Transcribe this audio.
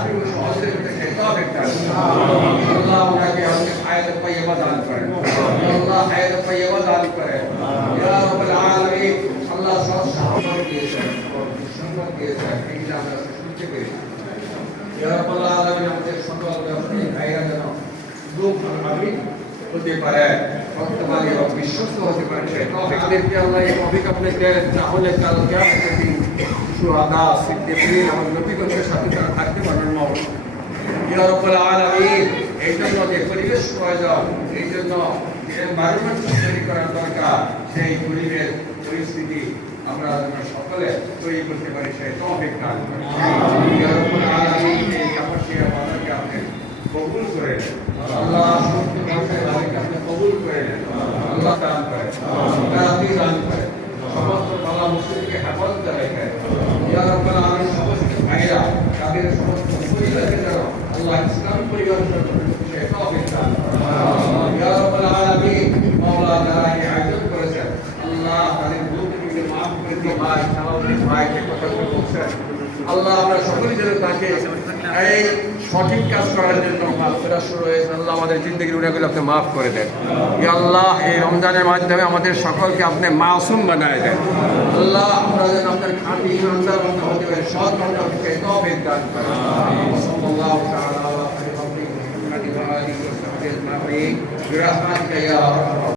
হাসিগুলো সহজে করতে সেই তৌফিক দান করেন। আল্লাহ ওনাকে আপনি হায়াত তাইয়্যিবা দান করেন। আল্লাহ হায়াত তাইয়্যিবা দান করেন। ইয়া রাব্বুল আলামিন আল্লাহ সব সাহায্য দিয়েছেন, সম্পদ দিয়েছেন, এগুলো আমরা শুনতে পেরেছি। ইয়া রাব্বুল আলামিন আমাদের সকল ব্যবসায়ী ভাইরা যেন দুঃখভাবে হতে পারে, সত্যবাদী এবং বিশ্বস্ত হতে পারে সেই তৌফিক দিতে আল্লাহ এই তৌফিক আপনি দেন। না হলে কাল কিয়ামতের দিন শুহাদা, সিদ্দিকীন এবং নবীগণের সাথে তারা থাকতে পারবেন না। ইয়া রাব্বুল আলামিন এই জন্য যে পরিবেশ প্রয়োজন, এই জন্য যে এনভায়রনমেন্ট তৈরি করার দরকার, সেই পরিবেশ পরিস্থিতি আমরা যেন সকলে তৈরি করতে পারি সেই তৌফিক দান করেন। ইয়া রাব্বুল আলামিন এই কাপাসিয়া বাজারকে আপনি কবুল করে নেন। আল্লাহ সমস্ত ব্যবসায়ী ভাইকে আপনি কবুল করে নেন। আল্লাহ দান করেন, আপনি দান করেন, সমস্ত বালা মুসলিমকে হেফাজতে রাখেন। ইয়া রাব্বুল আলামিন সমস্ত ভাইরা তাদের সমস্ত পরিবারকে যেন আল্লাহ ইসলাম পরিবার সেই তৌফিক দান করেন। ইয়া রাব্বুল আলামিন মাওলা যারা এই আয়োজন করেছেন আল্লাহ তাদের ভুলকে মাফ করে দিয়ে ভাই সালাউদ্দিন ভাইকে কথা বলছেন আল্লাহ আমরা সকলেই যেন তাকে এই সঠিক কাজ করার জন্য মাগফিরাত শুরু হয়েছে। আল্লাহ আমাদের জিন্দেগির গুনাহগুলো আপনি মাফ করে দেন। ইয়া আল্লাহ এই রমজানের মাধ্যমে আমাদের সকলকে আপনি মাসুম বানায় দেন। আল্লাহ আমরা যেন আপনার খাঁটি ইমানদার বান্দা হতে পারি, সৎ বান্দা হতে পারি, তৌফিক দান করেন। সাল্লাল্লাহু তাআলা আলা মুহাম্মাদিন ওয়া আলিহি ওয়া সাহবিহি আজমাইন বিরহমাতিকা ইয়া আরহাম